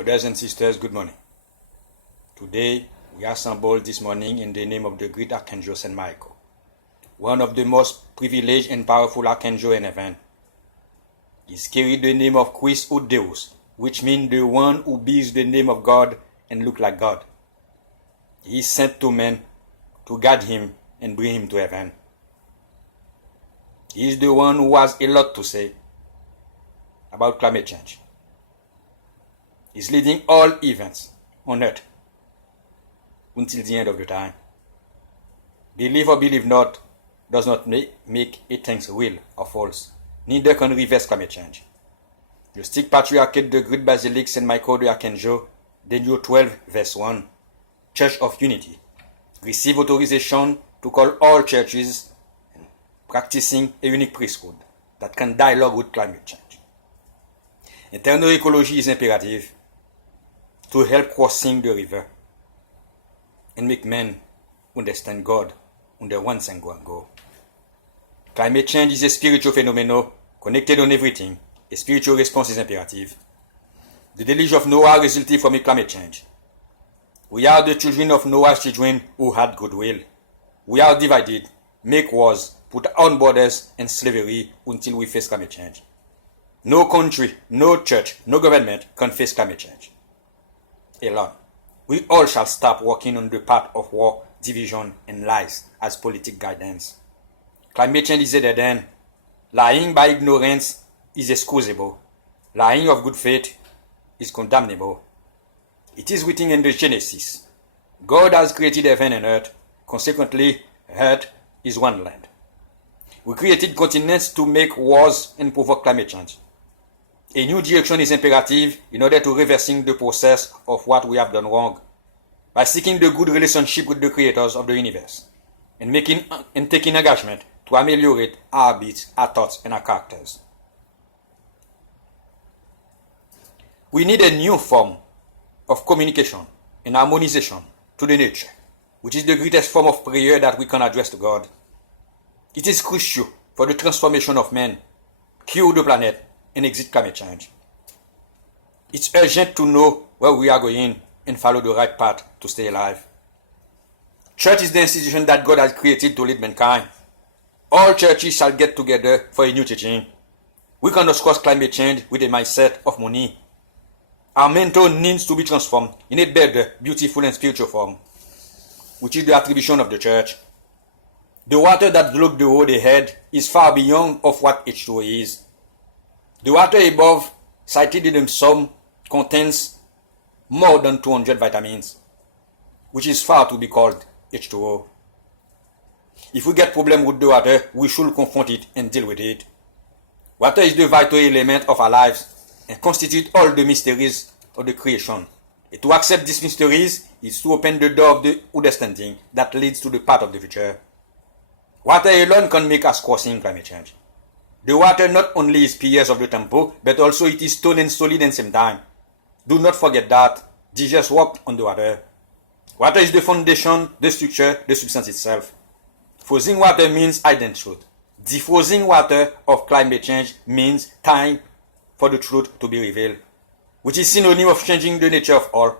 Brothers and sisters, good morning. Today, we assemble this morning in the name of the great Archangel Saint Michael, one of the most privileged and powerful archangels in heaven. He carried the name of Quis ut Deus, which means the one who bears the name of God and look like God. He is sent to men to guide him and bring him to heaven. He is the one who has a lot to say about climate change. He is leading all events on earth until the end of the time. Believe or believe not does not make a thing real or false. Neither can reverse climate change. The Stick Patriarchate, the Great Basilic Saint Michael the Archangel, Daniel 12 verse 1, Church of Unity, receive authorization to call all churches practicing a unique priesthood that can dialogue with climate change. Internal ecology is imperative to help crossing the river and make men understand God under one single go. Climate change is a spiritual phenomenon connected on everything. A spiritual response is imperative. The deluge of Noah resulted from a climate change. We are the children of Noah's children who had goodwill. We are divided, make wars, put on borders and slavery until we face climate change. No country, no church, no government can face climate change alone. We all shall stop walking on the path of war, division, and lies as politic guidance. Climate change is a dead end. Lying by ignorance is excusable. Lying of good faith is condemnable. It is written in the Genesis. God has created heaven and earth. Consequently, earth is one land. We created continents to make wars and provoke climate change. A new direction is imperative in order to reversing the process of what we have done wrong by seeking the good relationship with the creators of the universe and taking engagement to ameliorate our habits, our thoughts, and our characters. We need a new form of communication and harmonization to the nature, which is the greatest form of prayer that we can address to God. It is crucial for the transformation of man, cure the planet, and exit climate change. It's urgent to know where we are going and follow the right path to stay alive. Church is the institution that God has created to lead mankind. All churches shall get together for a new teaching. We cannot cross climate change with a mindset of money. Our mental needs to be transformed in a better, beautiful, and spiritual form, which is the attribution of the church. The water that flows the road ahead is far beyond of what H2O is. The water above, cited in the Psalm, contains more than 200 vitamins, which is far to be called H2O. If we get problem with the water, we should confront it and deal with it. Water is the vital element of our lives and constitutes all the mysteries of the creation. And to accept these mysteries is to open the door of the understanding that leads to the path of the future. Water alone can make us crossing climate change. The water not only is pillars of the temple, but also it is stone and solid at the same time. Do not forget that Jesus walked on the water. Water is the foundation, the structure, the substance itself. Frozen water means hidden truth. Defrosing water of climate change means time for the truth to be revealed, which is synonym of changing the nature of all.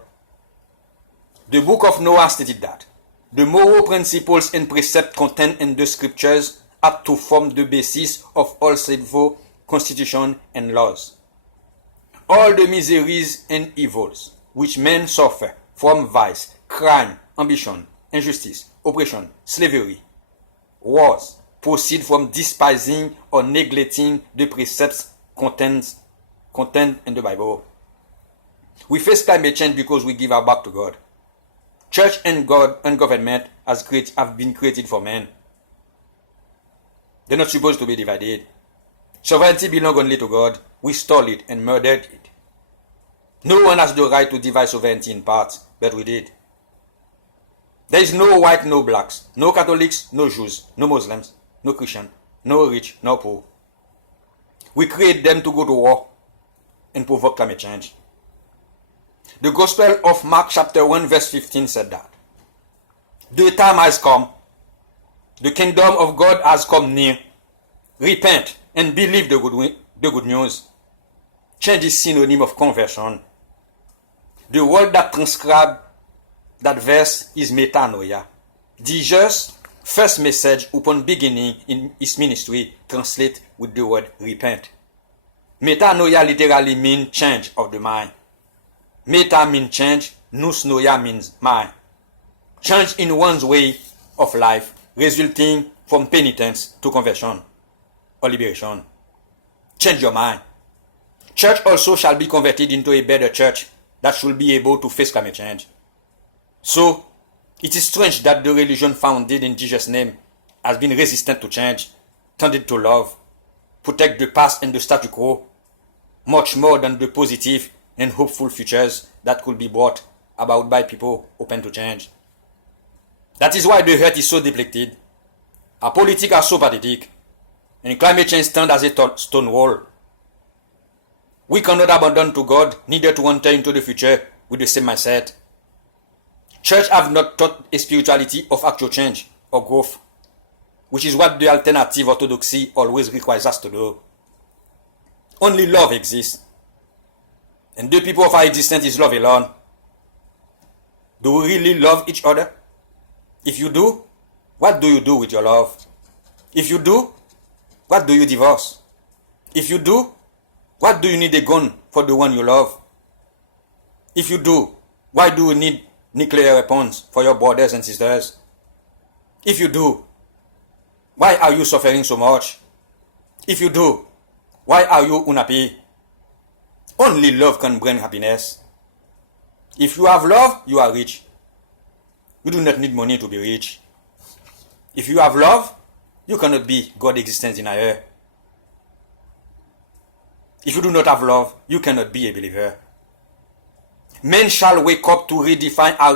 The book of Noah stated that the moral principles and precepts contained in the scriptures are to form the basis of all civil constitution and laws. All the miseries and evils which men suffer from vice, crime, ambition, injustice, oppression, slavery, wars, proceed from despising or neglecting the precepts contained in the Bible. We face climate change because we give our back to God. Church and God and government have been created for men. They're not supposed to be divided. Sovereignty belongs only to God. We stole it and murdered it. No one has the right to divide sovereignty in parts, but we did. There is no white, no blacks, no Catholics, no Jews, no Muslims, no Christian, no rich, no poor. We create them to go to war and provoke climate change. The Gospel of Mark chapter 1 verse 15 said that the time has come. The kingdom of God has come near. Repent and believe the good news. Change is synonym of conversion. The word that transcribes that verse is metanoia. Jesus' first message upon beginning in his ministry translates with the word repent. Metanoia literally means change of the mind. Meta means change, nous noia means mind. Change in one's way of life, resulting from penitence to conversion or liberation. Change your mind. Church also shall be converted into a better church that should be able to face climate change. So, it is strange that the religion founded in Jesus' name has been resistant to change, tended to love, protect the past and the statu quo, much more than the positive and hopeful futures that could be brought about by people open to change. That is why the earth is so depleted, our politics are so pathetic, and climate change stands as a stone wall. We cannot abandon to God, neither to enter into the future with the same mindset. Church have not taught a spirituality of actual change or growth, which is what the alternative orthodoxy always requires us to do. Only love exists, and the people of our existence is love alone. Do we really love each other? If you do, what do you do with your love? If you do, what do you divorce? If you do, what do you need a gun for the one you love? If you do, why do you need nuclear weapons for your brothers and sisters? If you do, why are you suffering so much? If you do, why are you unhappy? Only love can bring happiness. If you have love, you are rich. You do not need money to be rich. If you have love, you cannot be God's existence in air. If you do not have love, you cannot be a believer. Men shall wake up to redefine our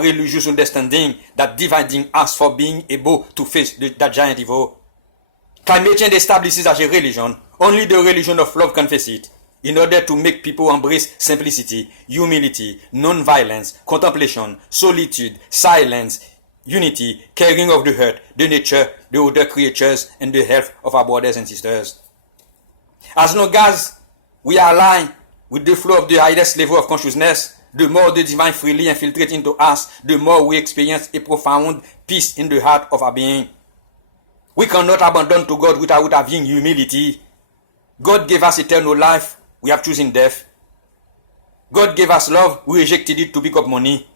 religious understanding that dividing us for being able to face that giant evil. Climate change establishes as a religion. Only the religion of love can face it. In order to make people embrace simplicity, humility, non-violence, contemplation, solitude, silence, unity, caring of the earth, the nature, the other creatures, and the health of our brothers and sisters. As long as we are aligned with the flow of the highest level of consciousness, the more the divine freely infiltrates into us, the more we experience a profound peace in the heart of our being. We cannot abandon to God without having humility. God gave us eternal life, we have chosen death. God gave us love, we rejected it to pick up money.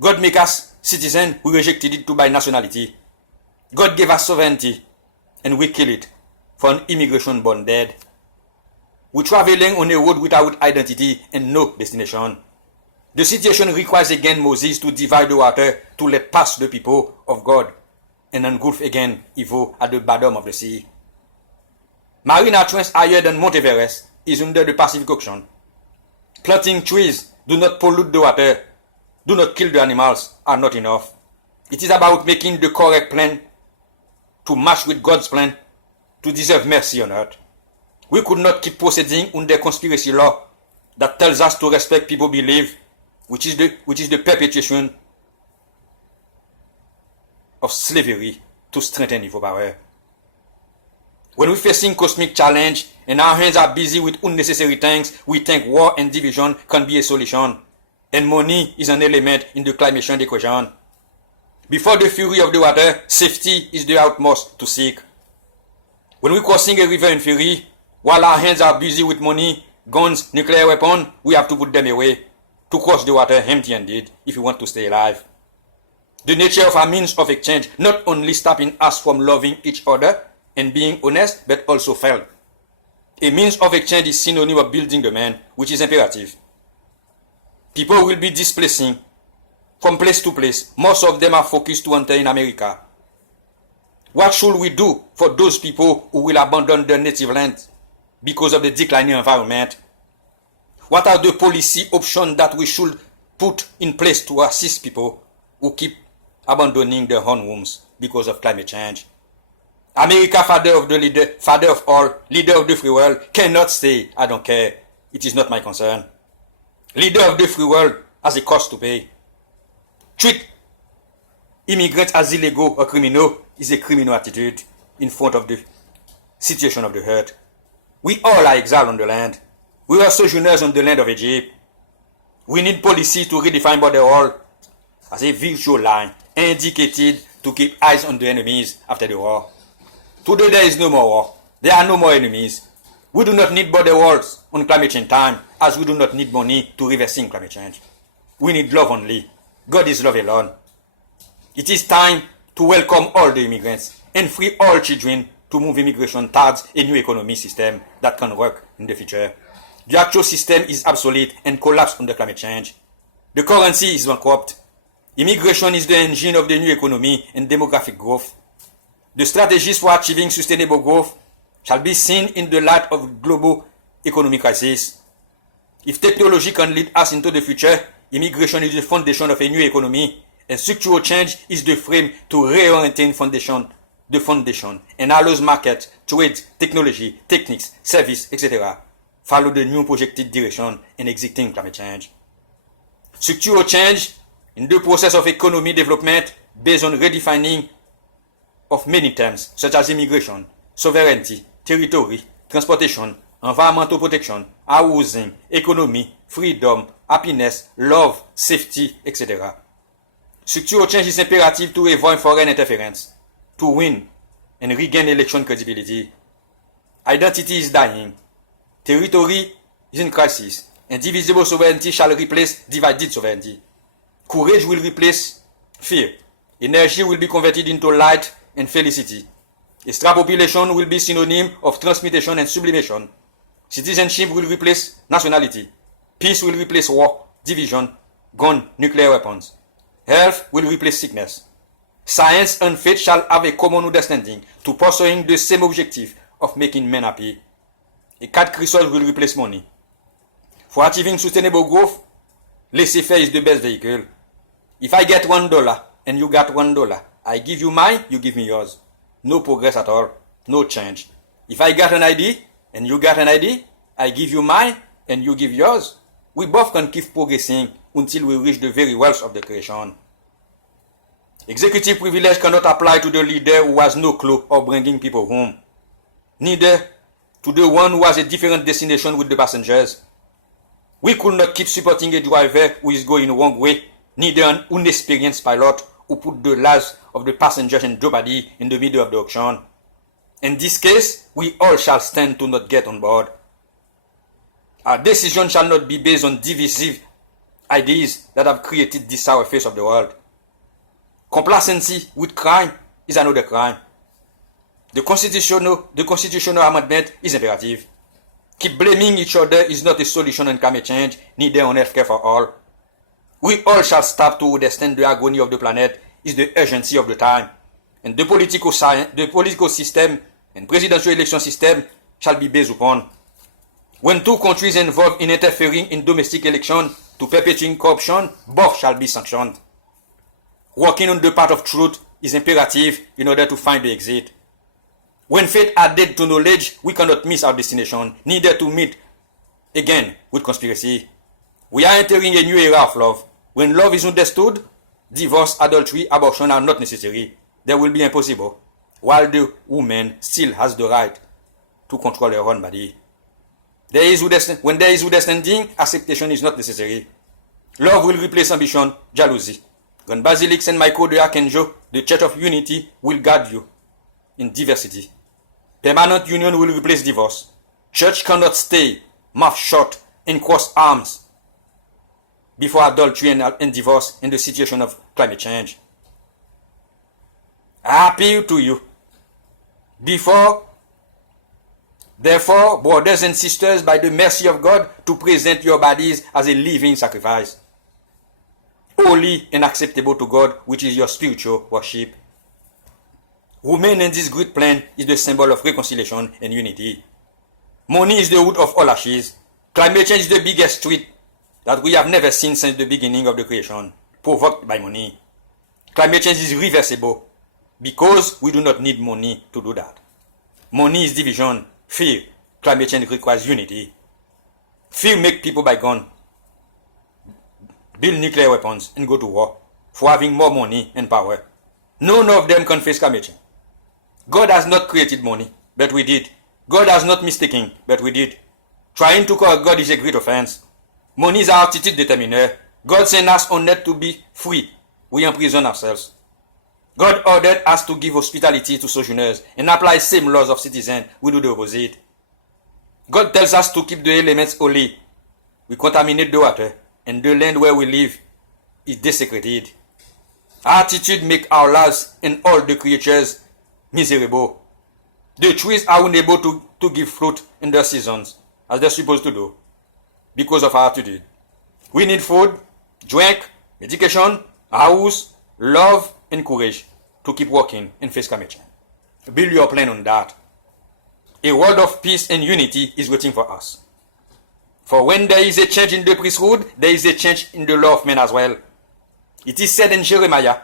God made us citizens, we rejected it to buy nationality. God gave us sovereignty, and we kill it for an immigration born dead. We're traveling on a road without identity and no destination. The situation requires again Moses to divide the water to let pass the people of God and engulf again evil at the bottom of the sea. Marina Trench higher than Mount Everest is under the Pacific Ocean. Planting trees do not pollute the water, do not kill the animals are not enough. It is about making the correct plan to match with God's plan to deserve mercy on earth. We could not keep proceeding under conspiracy law that tells us to respect people belief, which is the perpetuation of slavery to strengthen evil power. When we're facing cosmic challenge and our hands are busy with unnecessary things, we think war and division can be a solution, and money is an element in the climate change equation. Before the fury of the water, safety is the utmost to seek. When we're crossing a river in fury, while our hands are busy with money, guns, nuclear weapons, we have to put them away to cross the water empty-handed if we want to stay alive. The nature of our means of exchange not only stopping us from loving each other and being honest, but also failed. A means of exchange is synonym of building the man, which is imperative. People will be displacing from place to place. Most of them are focused to enter in America. What should we do for those people who will abandon their native land because of the declining environment? What are the policy options that we should put in place to assist people who keep abandoning their own homes because of climate change? America, father of all, leader of the free world, cannot say, I don't care, it is not my concern. Leader of the free world has a cost to pay. Treat immigrants as illegal or criminal is a criminal attitude in front of the situation of the earth. We all are exiled on the land. We are sojourners on the land of Egypt. We need policy to redefine border wall as a visual line indicated to keep eyes on the enemies after the war. Today there is no more war. There are no more enemies. We do not need border walls on climate change time, as we do not need money to reversing climate change. We need love only. God is love alone. It is time to welcome all the immigrants and free all children to move immigration towards a new economy system that can work in the future. The actual system is obsolete and collapsed under climate change. The currency is bankrupt. Immigration is the engine of the new economy and demographic growth. The strategies for achieving sustainable growth shall be seen in the light of global economic crisis. If technology can lead us into the future, immigration is the foundation of a new economy, and structural change is the frame to reorient the foundation, and allows market, trade, technology, techniques, service, etc. follow the new projected direction in exiting climate change. Structural change in the process of economy development based on redefining of many terms such as immigration, sovereignty, territory, transportation, environmental protection, housing, economy, freedom, happiness, love, safety, etc. Structural change is imperative to avoid foreign interference, to win and regain election credibility. Identity is dying. Territory is in crisis. Indivisible sovereignty shall replace divided sovereignty. Courage will replace fear. Energy will be converted into light and felicity. Extra population will be synonym of transmutation and sublimation. Citizenship will replace nationality. Peace will replace war, division, gun, nuclear weapons. Health will replace sickness. Science and faith shall have a common understanding to pursuing the same objective of making men happy. A cat crystal will replace money. For achieving sustainable growth, laissez-faire is the best vehicle. If I get $1 and you got $1, I give you mine, you give me yours. No progress at all. No change. If I got an ID and you got an ID, I give you mine and you give yours. We both can keep progressing until we reach the very wealth of the creation. Executive privilege cannot apply to the leader who has no clue of bringing people home. Neither to the one who has a different destination with the passengers. We could not keep supporting a driver who is going the wrong way, neither an inexperienced pilot who put the lives of the passengers in jeopardy in the middle of the auction. In this case, we all shall stand to not get on board. Our decision shall not be based on divisive ideas that have created this sour face of the world. Complacency with crime is another crime. The constitutional amendment is imperative. Keep blaming each other is not a solution on climate change, neither on healthcare for all. We all shall stop to understand the agony of the planet is the urgency of the time, and the political system and presidential election system shall be based upon. When two countries involved in interfering in domestic election to perpetuating corruption, both shall be sanctioned. Working on the path of truth is imperative in order to find the exit. When faith added to knowledge, we cannot miss our destination, neither to meet again with conspiracy. We are entering a new era of love. When love is understood, divorce, adultery, abortion are not necessary. They will be impossible, while the woman still has the right to control her own body. When there is understanding, acceptation is not necessary. Love will replace ambition, jealousy. When Basilic St. Michael the Archangel, the Church of Unity, will guide you in diversity. Permanent union will replace divorce. Church cannot stay mouth shut and cross arms before adultery and divorce in the situation of climate change. I appeal to you. Therefore, brothers and sisters, by the mercy of God, to present your bodies as a living sacrifice, holy and acceptable to God, which is your spiritual worship. Women in this great plan is the symbol of reconciliation and unity. Money is the root of all ashes. Climate change is the biggest threat that we have never seen since the beginning of the creation, provoked by money. Climate change is reversible because we do not need money to do that. Money is division, fear. Climate change requires unity. Fear makes people buy guns, build nuclear weapons, and go to war for having more money and power. None of them can face climate change. God has not created money, but we did. God has not mistaken, but we did. Trying to call God is a great offense. Money is our attitude determiner. God sent us on earth to be free. We imprison ourselves. God ordered us to give hospitality to sojourners and apply same laws of citizens. We do the opposite. God tells us to keep the elements holy. We contaminate the water, and the land where we live is desecrated. Our attitude makes our lives and all the creatures miserable. The trees are unable to give fruit in their seasons, as they're supposed to do, because of our attitude. We need food, drink, medication, house, love, and courage to keep working and face climate change. Build your plan on that. A world of peace and unity is waiting for us. For when there is a change in the priesthood, there is a change in the law of men as well. It is said in Jeremiah,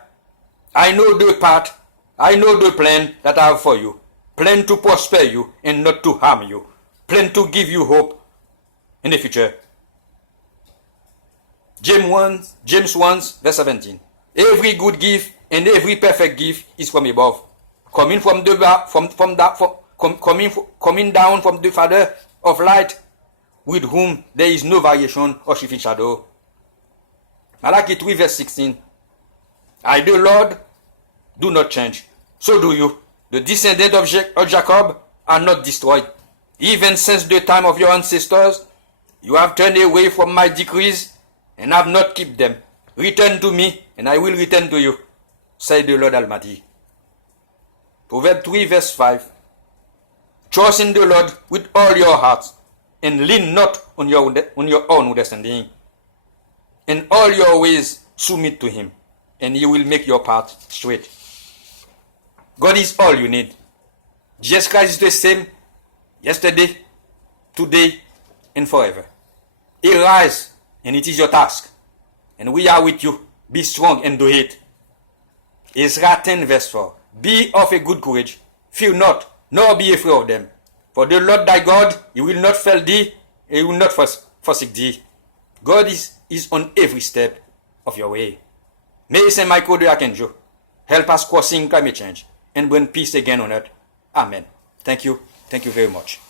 I know the path, I know the plan that I have for you. Plan to prosper you and not to harm you. Plan to give you hope in the future. James 1 verse 17. Every good gift and every perfect gift is from above, coming down from the Father of light, with whom there is no variation or shifting shadow. Malachi 3 verse 16. I, the Lord, do not change. So do you. The descendants of Jacob are not destroyed. Even since the time of your ancestors, you have turned away from my decrees and have not kept them. Return to me, and I will return to you, said the Lord Almighty. Proverbs 3 verse 5. Trust in the Lord with all your heart, and lean not on your own understanding. In all your ways submit to him, and he will make your path straight. God is all you need. Jesus Christ is the same yesterday, today, and forever. He rise, and it is your task. And we are with you. Be strong and do it. Ezra 10 verse 4. Be of a good courage. Fear not, nor be afraid of them. For the Lord thy God, he will not fail thee, he will not forsake thee. God is on every step of your way. May Saint Michael the Archangel help us crossing climate change and bring peace again on earth. Amen. Thank you. Thank you very much.